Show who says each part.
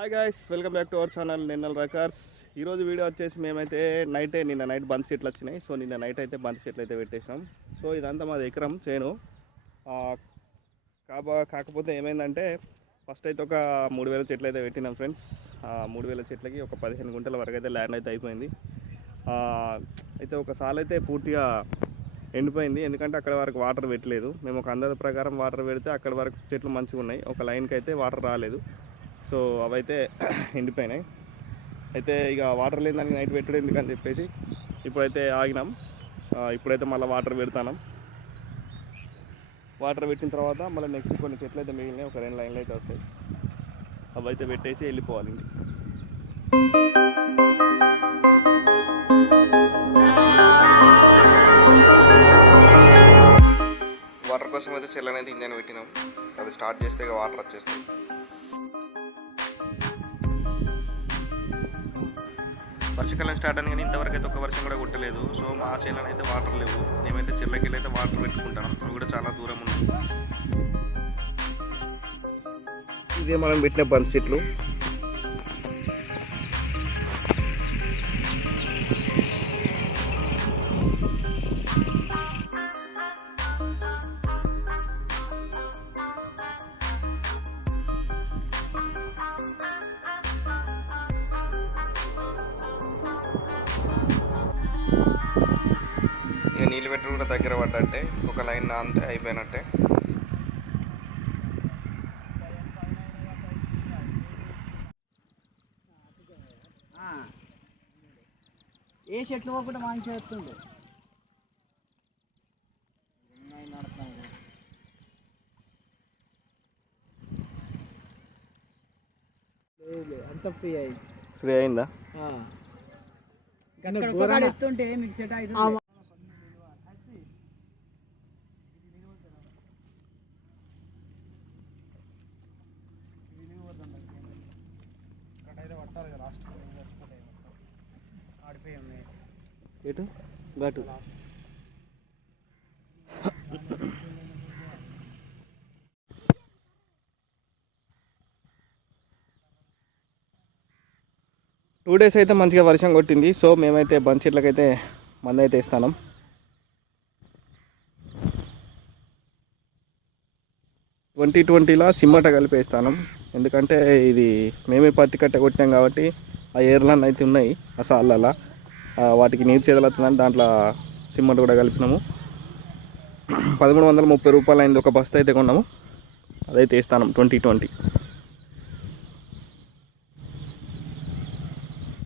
Speaker 1: Hi guys welcome back to our channel Nennel రకార్స్ ఈరోజు video వచ్చేసి మేమైతే నైటే నిన్న నైట్ బంద్ సీట్లు వచ్చినాయి. సో నిన్న నైట్ అయితే బంద్ సీట్లు అయితే పెట్టేసాం సో ఇదంతా మాది ఎకరం చేను. కాబా కాకపోతే ఏమైందంటే ఫస్ట్ అయితే ఒక మూడు వేల చెట్లు అయితే పెట్టినాం ఫ్రెండ్స్ ఆ మూడు వేల చెట్లకి ఒక పదిహేను గుంటల వరకు అయితే ల్యాండ్ అయితే అయిపోయింది. అయితే ఒక అయితే పూర్తిగా ఎండిపోయింది. ఎందుకంటే అక్కడ వరకు వాటర్ పెట్టలేదు. మేము ఒక అందాజ ప్రకారం వాటర్ పెడితే అక్కడ వరకు చెట్లు మంచిగా ఉన్నాయి ఒక లైన్కి అయితే వాటర్ రాలేదు. సో అవైతే ఎండిపోయినాయి. అయితే ఇక వాటర్ లేదని నైట్ పెట్టడం ఎందుకని చెప్పేసి ఇప్పుడైతే ఆగినాం. ఇప్పుడైతే మళ్ళీ వాటర్ పెడతాను. వాటర్ పెట్టిన తర్వాత మళ్ళీ నెక్స్ట్ కొన్ని చెట్లు అయితే మిగిలినాయి. ఒక రెండు లైన్లు అయితే వస్తాయి. అవి అయితే పెట్టేసి వెళ్ళిపోవాలండి వాటర్ కోసం అయితే సెల్ ఇంజన్ పెట్టినాం. అది స్టార్ట్ చేస్తే ఇక వాటర్ వచ్చేస్తాయి. వర్షకాలం స్టార్ట్ అని కానీ ఇంతవరకు అయితే ఒక వర్షం కూడా కొట్టలేదు. సో మా చేనులో అయితే వాటర్ లేవు. మేమైతే చెల్లకి అయితే వాటర్ పెట్టుకుంటాం. అవి కూడా చాలా దూరం ఉన్నాయి ఇదే మనం పెట్టిన బంద్ చెట్లు పెట్టి కూడా దగ్గర పడ్డట్టే ఒక లైన్ అంతే అయిపోయినట్టే.
Speaker 2: ఆ. ఏ చెట్లు పోకుండా మంచిగా. లేదు, అంత ఫ్రీ అయింది.
Speaker 1: ఫ్రీ అయిందా?
Speaker 2: ఎత్తుంటే మీకు సెట్ అవుతుంది ఆడిపోయి ఉన్నాయి.
Speaker 1: ఎటు? గటు టూ డేస్ అయితే మంచిగా వర్షం కొట్టింది. సో మేమైతే బంద్ చెట్లకైతే మందు అయితే ఇస్తాను ట్వంటీ ట్వంటీలో సిమ్మట కలిపేస్తాను ఎందుకంటే ఇది మేమే పత్తి కట్ట కొట్టినాం కాబట్టి ఆ ఏర్లన్నీ అయితే ఉన్నాయి ఆ సాళ్ళలా. వాటికి నీరు చేదలుతుందని దాంట్లో సిమెంట్ కూడా కలిపినాము. పదమూడు వందల ముప్పై రూపాయలు అయింది ఒక బస్తా అయితే కొన్నాము. అదైతే ఇస్తాను ట్వంటీ ట్వంటీ.